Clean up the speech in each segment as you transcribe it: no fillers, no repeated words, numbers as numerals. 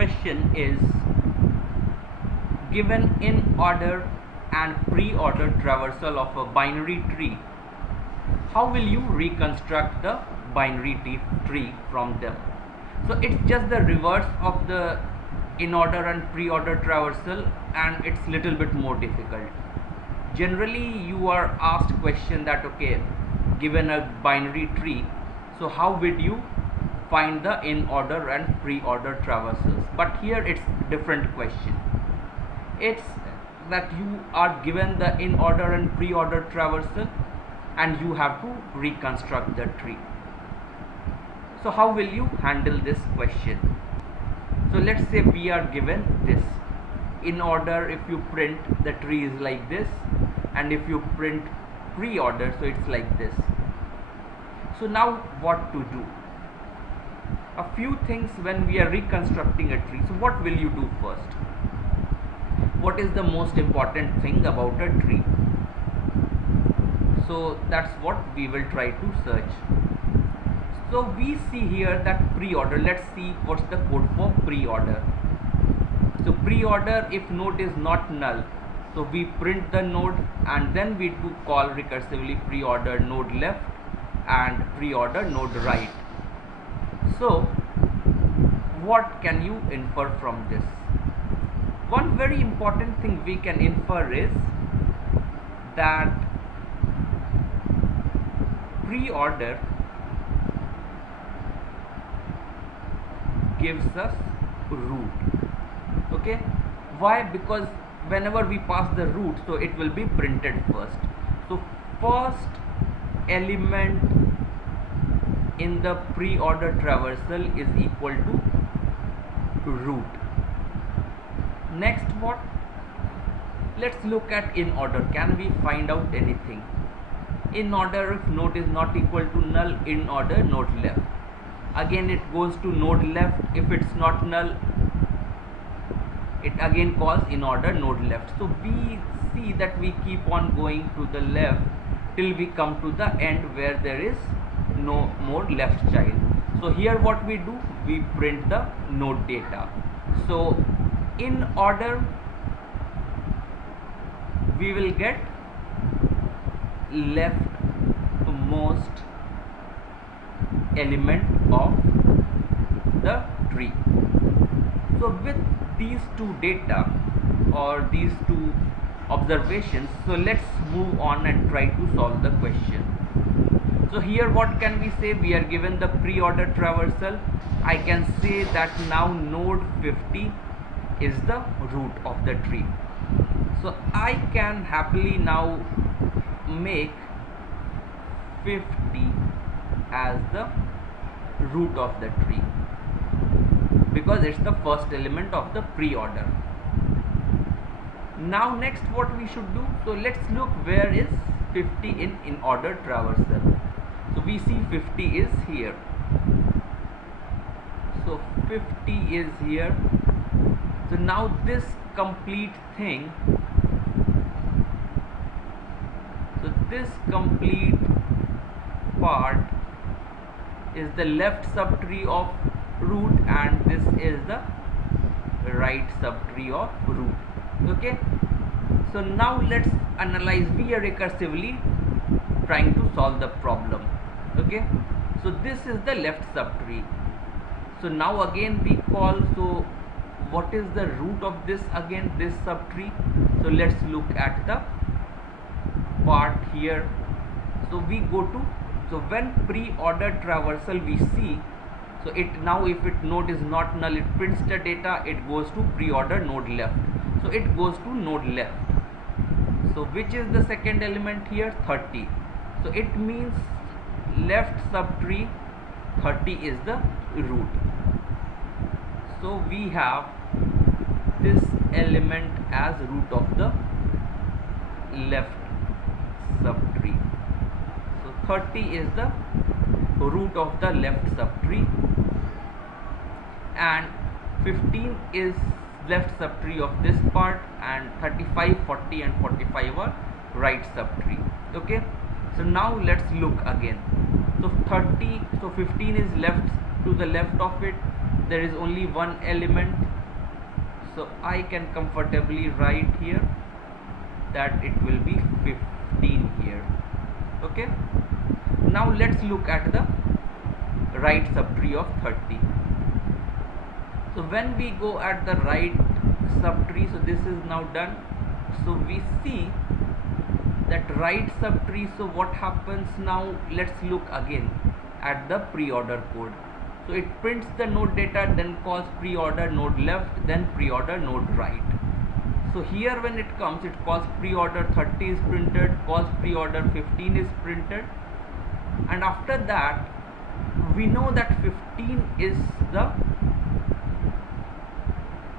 question is, given in order and pre-order traversal of a binary tree, how will you reconstruct the binary tree from them? So it's just the reverse of the in order and pre-order traversal, and it's little bit more difficult. Generally you are asked question that, okay, given a binary tree, so how would you find the in order and pre-order traversals? But here it's different question. It's that you are given the in order and pre-order traversal and you have to reconstruct the tree. So how will you handle this question? So let's say we are given this. In order, if you print, the tree is like this, and if you print pre-order, so it's like this. So now what to do? A few things when we are reconstructing a tree. So what will you do first? What is the most important thing about a tree? So that's what we will try to search. So we see here that pre-order. Let's see what's the code for pre-order. So pre-order, if node is not null, so we print the node and then we do call recursively pre-order node left and pre-order node right. So what can you infer from this? One very important thing we can infer is that pre-order gives us root. Okay, why? Because whenever we pass the root, so it will be printed first. So first element in the pre-order traversal is equal to root. Next, what? Let's look at in order. Can we find out anything? In order, if node is not equal to null, in order node left. Again it goes to node left. If it's not null, it again calls in order node left. So we see that we keep on going to the left till we come to the end where there is no more left child. So here what we do, we print the node data. So in order we will get leftmost element of the tree. So with these two data or these two observations, so let's move on and try to solve the question. So here what can we say? We are given the pre-order traversal. I can say that now node 50 is the root of the tree. So I can happily now make 50 as the root of the tree because it's the first element of the pre-order. Now next what we should do? So let's look where is 50 in order traversal. So we see 50 is here. So 50 is here. So now this complete thing, so this complete part is the left subtree of root and this is the right subtree of root. Okay, so now let's analyze. We are recursively trying to solve the problem. Okay, so this is the left subtree. So now again we call, so what is the root of this? Again this subtree. So let's look at the part here. So we go to, so when pre-order traversal we see, so it now if it node is not null, it prints the data, it goes to pre-order node left. So it goes to node left. So which is the second element here? 30. So it means left subtree 30 is the root. So we have this element as root of the left subtree. So 30 is the root of the left subtree and 15 is left subtree of this part, and 35, 40 and 45 are right subtree. Okay, so now let's look again. So 30, so 15 is left, to the left of it there is only one element, So I can comfortably write here that it will be 15 here. Okay, now let's look at the right subtree of 30. So when we go at the right subtree, so this is now done. So we see that right subtree, so what happens now, let's look again at the pre-order code. So it prints the node data, then calls pre-order node left, then pre-order node right. So here when it comes, it calls pre-order 30 is printed, calls pre-order 15 is printed, and after that we know that 15 is the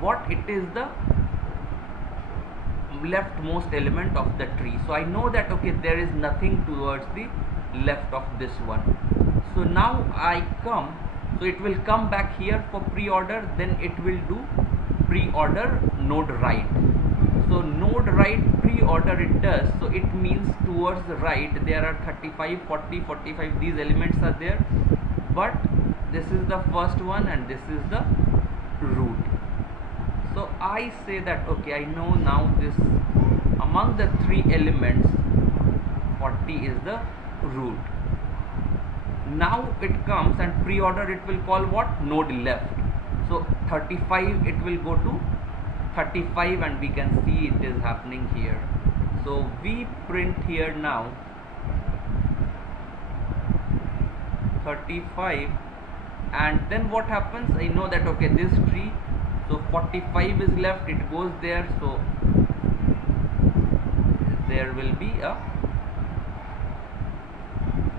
what, it is the leftmost element of the tree. So I know that okay, there is nothing towards the left of this one. So now I come, so it will come back here for pre-order, then it will do pre-order node right. So node right pre-order it does, so it means towards the right there are 35, 40, 45, these elements are there, but this is the first one and this is the root. So I say that okay, I know now this among the three elements 40 is the root. Now it comes and pre-order it will call what, node left. So 35 it will go to 35 and we can see it is happening here. So we print here now 35, and then what happens, I know that okay, this tree, so 45 is left, it goes there, so there will be a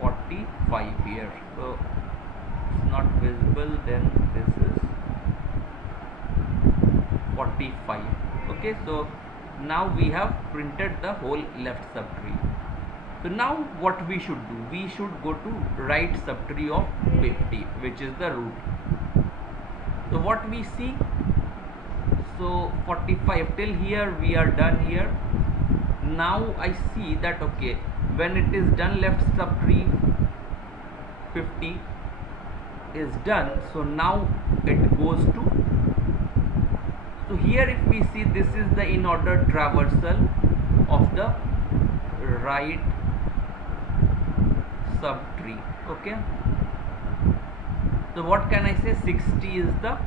45 here. So it's not visible, then this is 45. Okay, so now we have printed the whole left subtree. So now what we should do, we should go to right subtree of 50, which is the root. So what we see, so 45 till here we are done here. Now I see that okay, when it is done, left subtree 50 is done. So now it goes to, so here if we see, this is the in order traversal of the right subtree. Okay, so what can I say, 60 is the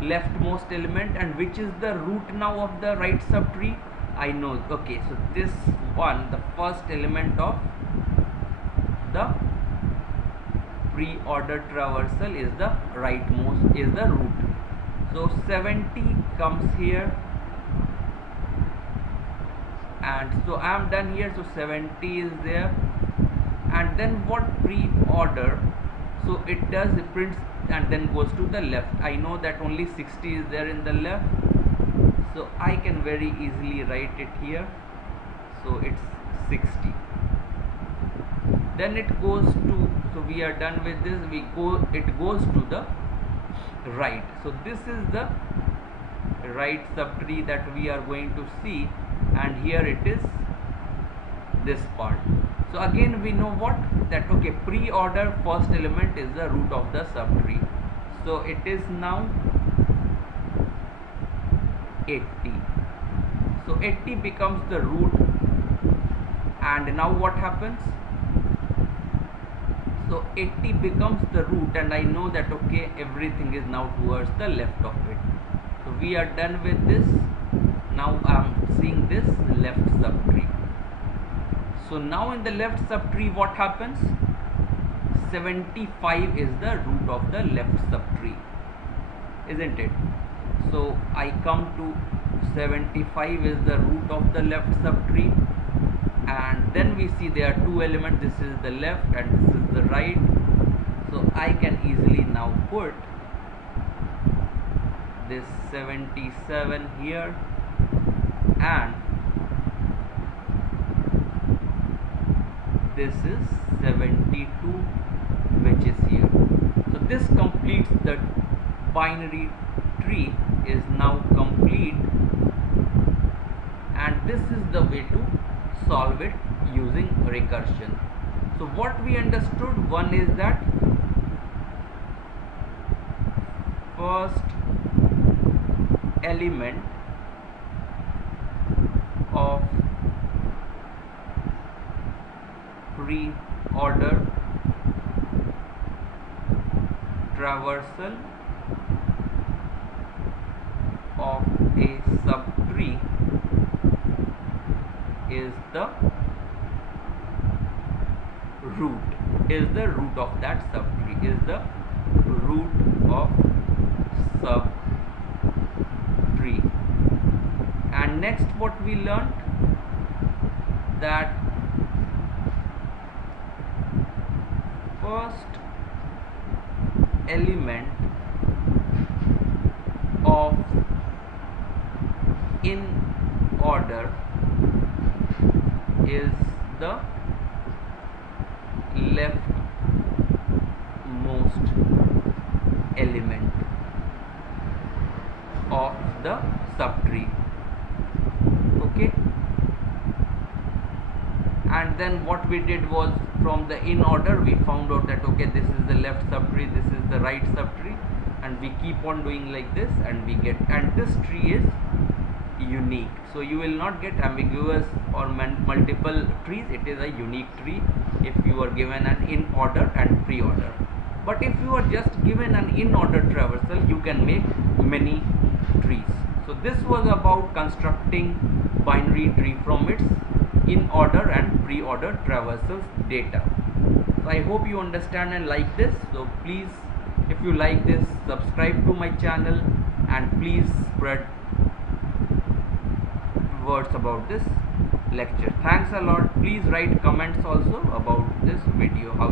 leftmost element, and which is the root now of the right subtree, I know. Okay, so this one, the first element of the pre-order traversal is the rightmost, is the root. So 70 comes here, and so I am done here. So 70 is there, and then what, pre-order, so it does, it prints and then goes to the left. I know that only 60 is there in the left, so I can very easily write it here. So it's 60. Then it goes to, so we are done with this, it goes to the right. So this is the right subtree that we are going to see, and here it is this part. So again we know what, that okay, pre-order first element is the root of the subtree. So it is now 80. So 80 becomes the root, and now what happens, so 80 becomes the root, and I know that okay, everything is now towards the left of it. So we are done with this. Now I am seeing this left subtree. So now in the left subtree what happens, 75 is the root of the left subtree, isn't it? So I come to 75 is the root of the left subtree, and then we see there are two elements, this is the left and this is the right. So I can easily now put this 77 here, and this is 72, which is here. So this completes the binary tree, is now complete, and this is the way to solve it using recursion. So what we understood, one is that first element of pre-order traversal of a subtree is the root of that subtree, is the root of subtree. And next what we learned, that first element of in order is the leftmost element of the subtree. Okay, and then what we did was, from the in order we found out that okay, this is the left subtree, this is the right subtree, and we keep on doing like this, and we get, and this tree is unique. So you will not get ambiguous or multiple trees. It is a unique tree if you are given an in order and pre-order. But if you are just given an in order traversal, you can make many trees. So this was about constructing binary tree from its in order and pre-order traversals data. So I hope you understand and like this. So please, if you like this, subscribe to my channel and please spread words about this lecture. Thanks a lot. Please write comments also about this video, how